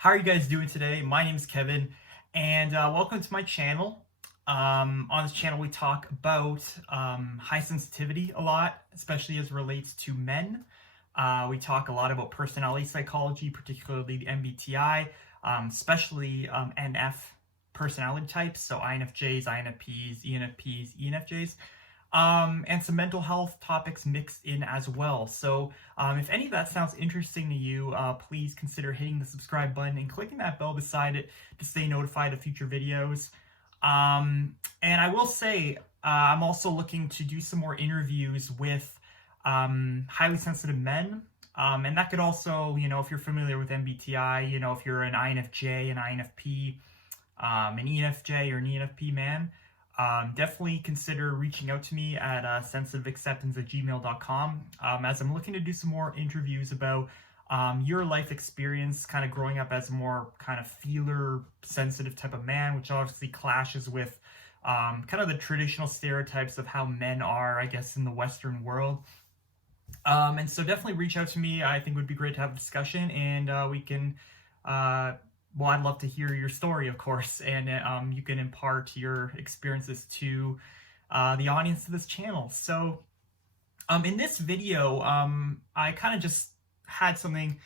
How are you guys doing today? My name is Kevin, and welcome to my channel. On this channel, we talk about high sensitivity a lot, especially as it relates to men. We talk a lot about personality psychology, particularly the MBTI, especially NF personality types, so INFJs, INFPs, ENFPs, ENFJs. And some mental health topics mixed in as well. So if any of that sounds interesting to you, please consider hitting the subscribe button and clicking that bell beside it to stay notified of future videos. And I will say, I'm also looking to do some more interviews with highly sensitive men. And that could also, if you're familiar with MBTI, if you're an INFJ, an INFP, an ENFJ, or an ENFP man, definitely consider reaching out to me at sensitiveacceptance@gmail.com, as I'm looking to do some more interviews about your life experience, kind of growing up as a more kind of feeler, sensitive type of man, which obviously clashes with kind of the traditional stereotypes of how men are, I guess, in the Western world. And so definitely reach out to me. I think it would be great to have a discussion, and we can well, I'd love to hear your story, of course, and you can impart your experiences to the audience of this channel. So in this video, I kind of just had something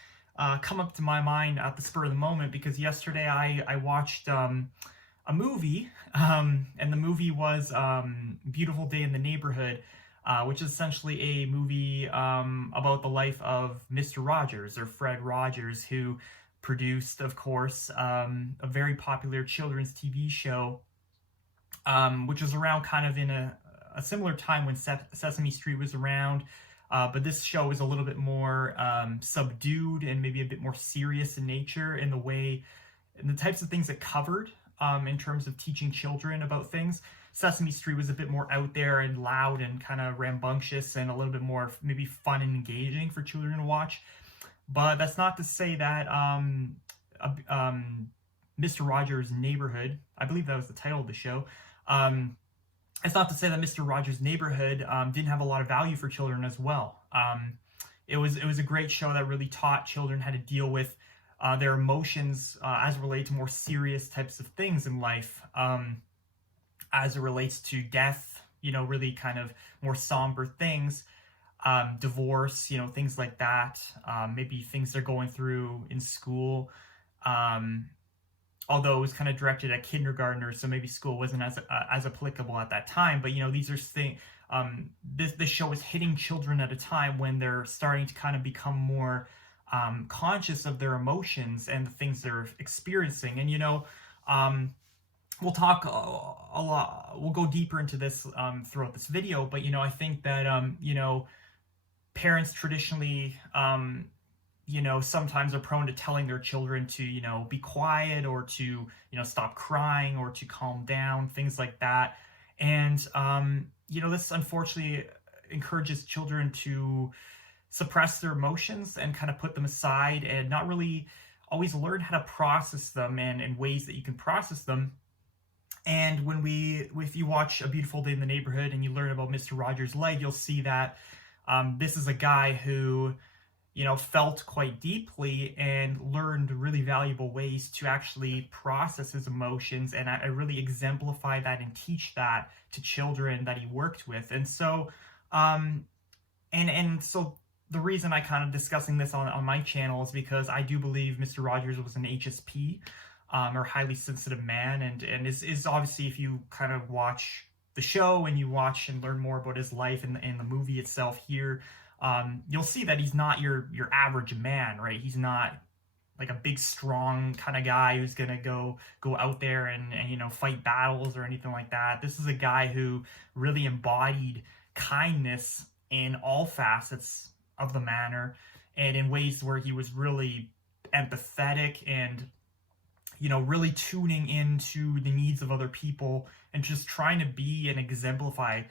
come up to my mind at the spur of the moment, because yesterday I watched a movie, and the movie was Beautiful Day in the Neighborhood, which is essentially a movie about the life of Mr. Rogers, or Fred Rogers, who produced, of course, a very popular children's TV show, which was around kind of in a similar time when Sesame Street was around. But this show is a little bit more subdued and maybe a bit more serious in nature in the way, and the types of things it covered in terms of teaching children about things. Sesame Street was a bit more out there and loud and kind of rambunctious and a little bit more maybe fun and engaging for children to watch. But that's not to say that Mr. Rogers' Neighborhood, I believe that was the title of the show, it's not to say that Mr. Rogers' Neighborhood didn't have a lot of value for children as well. It was a great show that really taught children how to deal with their emotions as related to more serious types of things in life, as it relates to death, really kind of more somber things. Divorce, things like that, maybe things they're going through in school, although it was kind of directed at kindergartners, so maybe school wasn't as applicable at that time. But these are things, this show is hitting children at a time when they're starting to kind of become more conscious of their emotions and the things they're experiencing. And we'll talk a lot, we'll go deeper into this throughout this video, but I think that parents traditionally, sometimes are prone to telling their children to, be quiet, or to, stop crying, or to calm down, things like that. And, this unfortunately encourages children to suppress their emotions and kind of put them aside, and not really always learn how to process them, and in ways that you can process them. And if you watch A Beautiful Day in the Neighborhood and you learn about Mr. Rogers' life, you'll see that this is a guy who, felt quite deeply and learned really valuable ways to actually process his emotions, and I really exemplify that and teach that to children that he worked with. And so, so the reason I kind of discussing this on my channel is because I do believe Mr. Rogers was an HSP, or highly sensitive man, and is obviously, if you kind of watch the show and you watch and learn more about his life in the movie itself here, you'll see that he's not your average man, right? He's not like a big, strong kind of guy who's gonna go out there and fight battles or anything like that. This is a guy who really embodied kindness in all facets of the manner, and in ways where he was really empathetic and really tuning into the needs of other people, and just trying to be and exemplify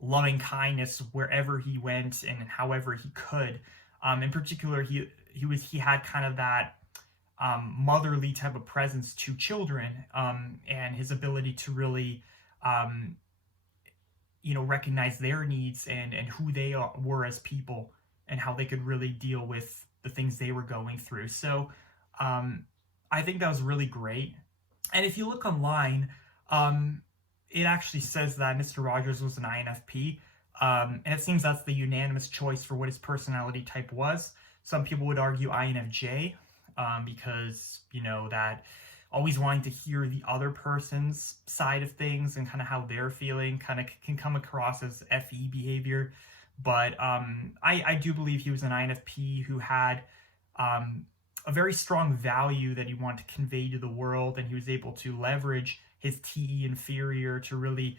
loving kindness wherever he went and however he could. In particular, he had kind of that motherly type of presence to children, and his ability to really recognize their needs and who they were as people, and how they could really deal with the things they were going through. So Um, I think that was really great. And if you look online, um, it actually says that Mr. Rogers was an INFP. And it seems that's the unanimous choice for what his personality type was. Some people would argue INFJ, because, that always wanting to hear the other person's side of things and kind of how they're feeling kind of can come across as FE behavior. But I do believe he was an INFP who had um, a very strong value that he wanted to convey to the world, and he was able to leverage his TE inferior to really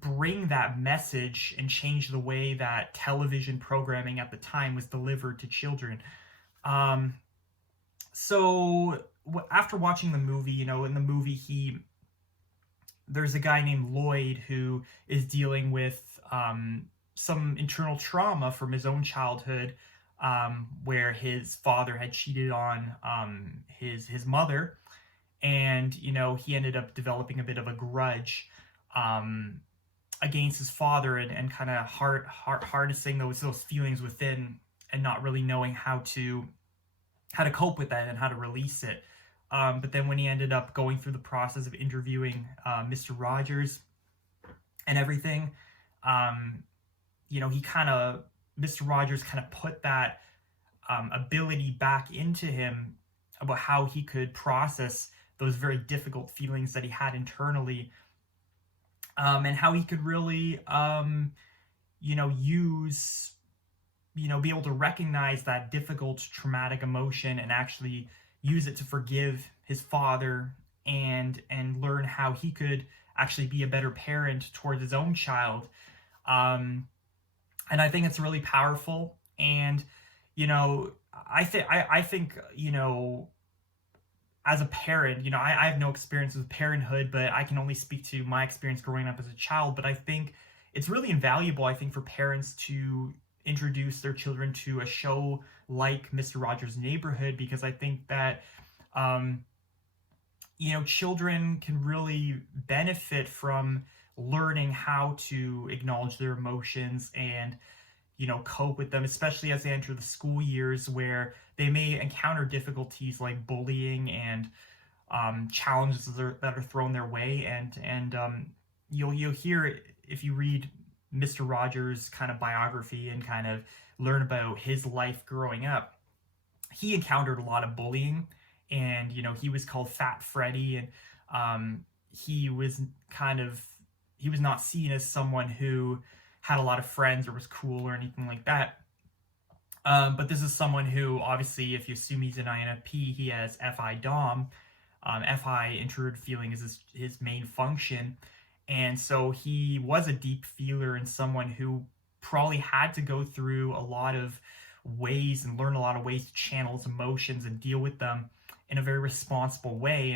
bring that message and change the way that television programming at the time was delivered to children. Um, so after watching the movie, in the movie, there's a guy named Lloyd who is dealing with some internal trauma from his own childhood, where his father had cheated on his mother, and he ended up developing a bit of a grudge against his father, and kind of harnessing those feelings within, and not really knowing how to cope with that and how to release it. But then when he ended up going through the process of interviewing Mr. Rogers and everything, Mr. Rogers kind of put that ability back into him about how he could process those very difficult feelings that he had internally, and how he could really, use, be able to recognize that difficult, traumatic emotion and actually use it to forgive his father, and learn how he could actually be a better parent towards his own child. And I think it's really powerful. And I think as a parent, I have no experience with parenthood, but I can only speak to my experience growing up as a child. But I think it's really invaluable, I think, for parents to introduce their children to a show like Mr. Rogers' Neighborhood, because I think that children can really benefit from learning how to acknowledge their emotions and cope with them, especially as they enter the school years, where they may encounter difficulties like bullying and challenges that are thrown their way. And you'll hear, if you read Mr. Rogers' kind of biography and kind of learn about his life growing up, he encountered a lot of bullying, and he was called Fat Freddy, and he was not seen as someone who had a lot of friends or was cool or anything like that. But this is someone who, obviously, if you assume he's an INFP, he has FI Dom. FI, introverted feeling, is his main function. And so he was a deep feeler, and someone who probably had to go through a lot of ways and learn a lot of ways to channel his emotions and deal with them in a very responsible way.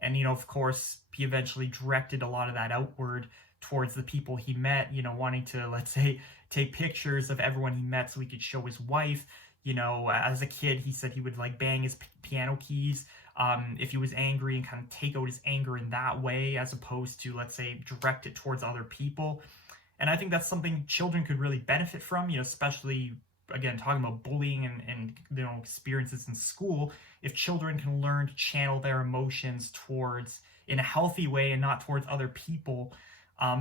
And of course, he eventually directed a lot of that outward towards the people he met, wanting to, let's say, take pictures of everyone he met so he could show his wife. As a kid, he said he would like bang his piano keys if he was angry, and kind of take out his anger in that way, as opposed to, let's say, direct it towards other people. And I think that's something children could really benefit from, especially, again, talking about bullying and experiences in school. If children can learn to channel their emotions towards, in a healthy way, and not towards other people,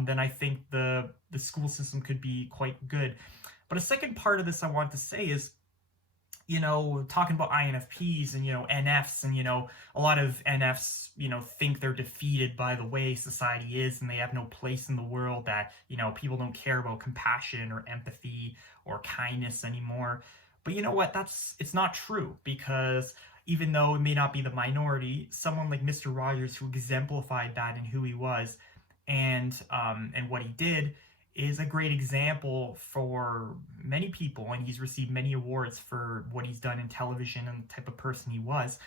then I think the school system could be quite good. But a second part of this I want to say is, talking about INFPs and, NFs, and, a lot of NFs, think they're defeated by the way society is, and they have no place in the world, that, people don't care about compassion or empathy or kindness anymore. But you know what? It's not true, because even though it may not be the minority, someone like Mr. Rogers, who exemplified that in who he was and what he did, is a great example for many people, and he's received many awards for what he's done in television and the type of person he was.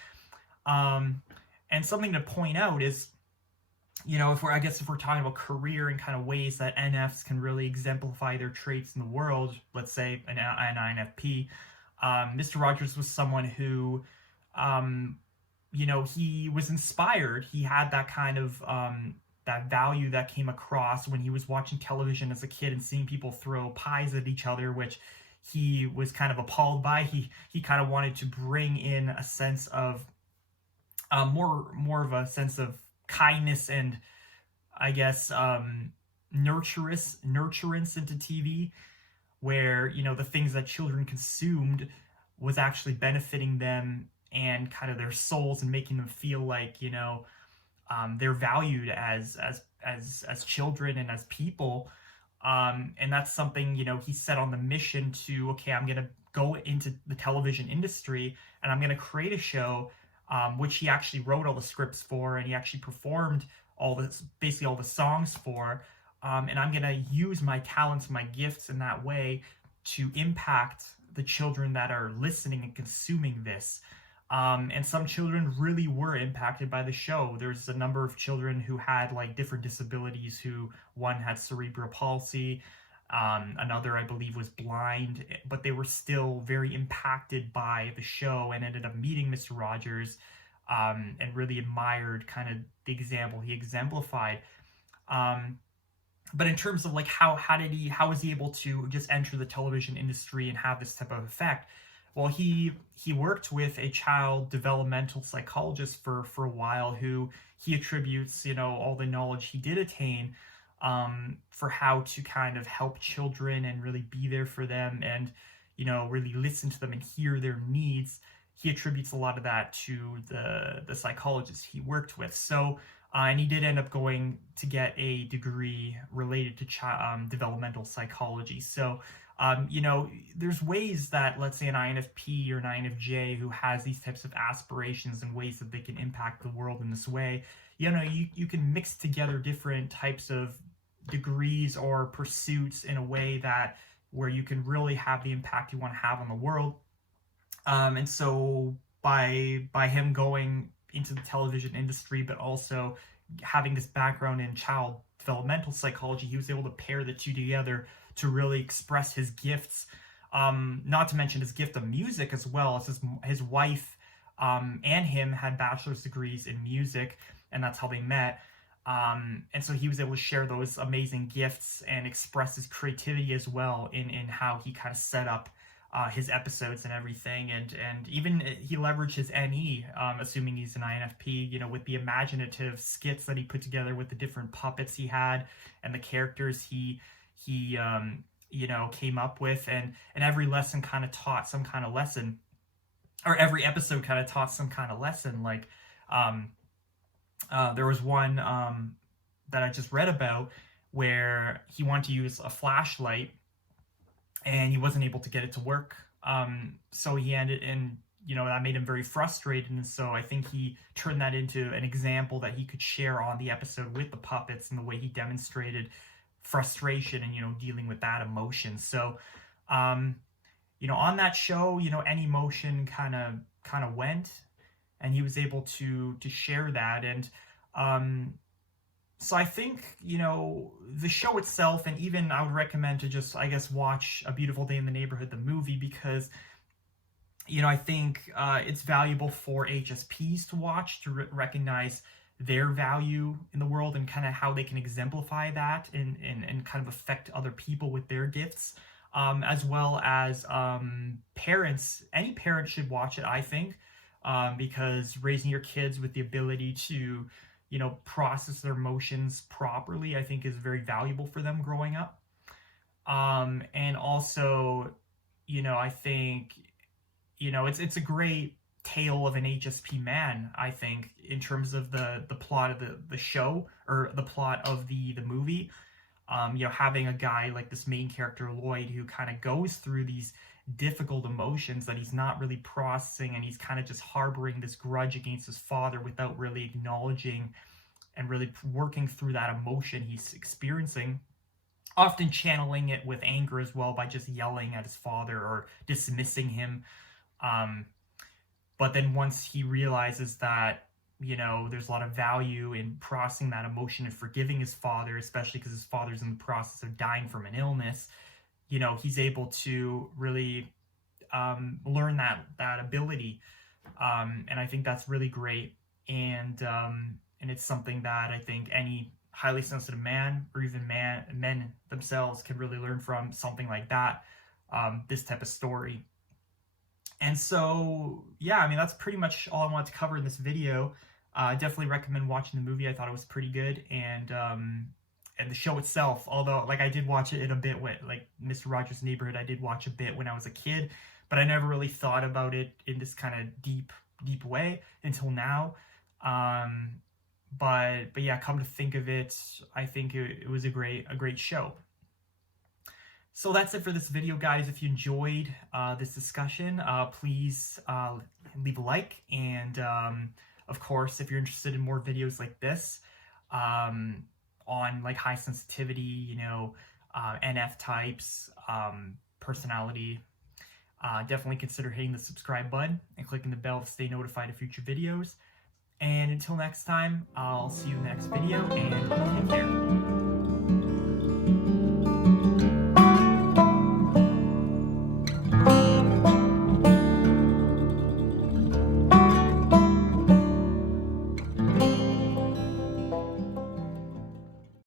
And something to point out is, if we're talking about career and kind of ways that NFs can really exemplify their traits in the world, let's say an INFP, Mr. Rogers was someone who, he was inspired. He had that kind of that value that came across when he was watching television as a kid and seeing people throw pies at each other, which he was kind of appalled by. He kind of wanted to bring in a sense of more of a sense of kindness and, I guess, nurturance into TV, where, the things that children consumed was actually benefiting them and kind of their souls, and making them feel like, they're valued as children and as people. And that's something, he set on the mission to, okay, I'm going to go into the television industry and I'm going to create a show, which he actually wrote all the scripts for, and he actually performed basically all the songs for. And I'm going to use my talents, my gifts in that way to impact the children that are listening and consuming this. And some children really were impacted by the show. There's a number of children who had like different disabilities. One had cerebral palsy, another I believe was blind, but they were still very impacted by the show and ended up meeting Mr. Rogers, and really admired kind of the example he exemplified. But in terms of like how was he able to just enter the television industry and have this type of effect? Well, he worked with a child developmental psychologist for a while, who he attributes, all the knowledge he did attain, for how to kind of help children and really be there for them, and really listen to them and hear their needs. He attributes a lot of that to the psychologist he worked with. So, and he did end up going to get a degree related to developmental psychology. So, there's ways that, let's say, an INFP or an INFJ who has these types of aspirations and ways that they can impact the world in this way, you can mix together different types of degrees or pursuits in a way that where you can really have the impact you want to have on the world. And so by him going into the television industry, but also having this background in child developmental psychology, he was able to pair the two together to really express his gifts. Not to mention his gift of music as well, as his wife and him had bachelor's degrees in music, and that's how they met. And so he was able to share those amazing gifts and express his creativity as well in how he kind of set up his episodes and everything, and even he leveraged his NE, assuming he's an INFP, with the imaginative skits that he put together with the different puppets he had and the characters he came up with, and every lesson kind of taught some kind of lesson, or every episode kind of taught some kind of lesson. Like there was one that I just read about where he wanted to use a flashlight and he wasn't able to get it to work. So he ended in, that made him very frustrated. And so I think he turned that into an example that he could share on the episode with the puppets, and the way he demonstrated frustration and, dealing with that emotion. So, on that show, any emotion kind of went, and he was able to share that. And, so I think, the show itself, and even I would recommend to just, I guess, watch A Beautiful Day in the Neighborhood, the movie, because, I think it's valuable for HSPs to watch, to recognize their value in the world and kind of how they can exemplify that and kind of affect other people with their gifts, as well as parents. Any parent should watch it, I think, because raising your kids with the ability to process their emotions properly, I think, is very valuable for them growing up. And also, I think, it's a great tale of an HSP man, I think, in terms of the plot of the show, or the plot of the movie. Having a guy like this main character, Lloyd, who kind of goes through these difficult emotions that he's not really processing, and he's kind of just harboring this grudge against his father without really acknowledging and really working through that emotion he's experiencing, often channeling it with anger as well by just yelling at his father or dismissing him. But then once he realizes that, there's a lot of value in processing that emotion and forgiving his father, especially because his father's in the process of dying from an illness, he's able to really learn that ability. And I think that's really great. And it's something that I think any highly sensitive man, or even men themselves, can really learn from, something like that. this type of story. And so, yeah, I mean, that's pretty much all I wanted to cover in this video. I definitely recommend watching the movie. I thought it was pretty good. And the show itself, although, like, I did watch it in a bit when, like, Mr. Rogers' Neighborhood, I did watch a bit when I was a kid, but I never really thought about it in this kind of deep way until now. But yeah, come to think of it, I think it was a great show. So that's it for this video, guys. If you enjoyed this discussion, please leave a like. And of course, if you're interested in more videos like this on like high sensitivity, you know, NF types, personality, definitely consider hitting the subscribe button and clicking the bell to stay notified of future videos. And until next time, I'll see you in the next video, and take care.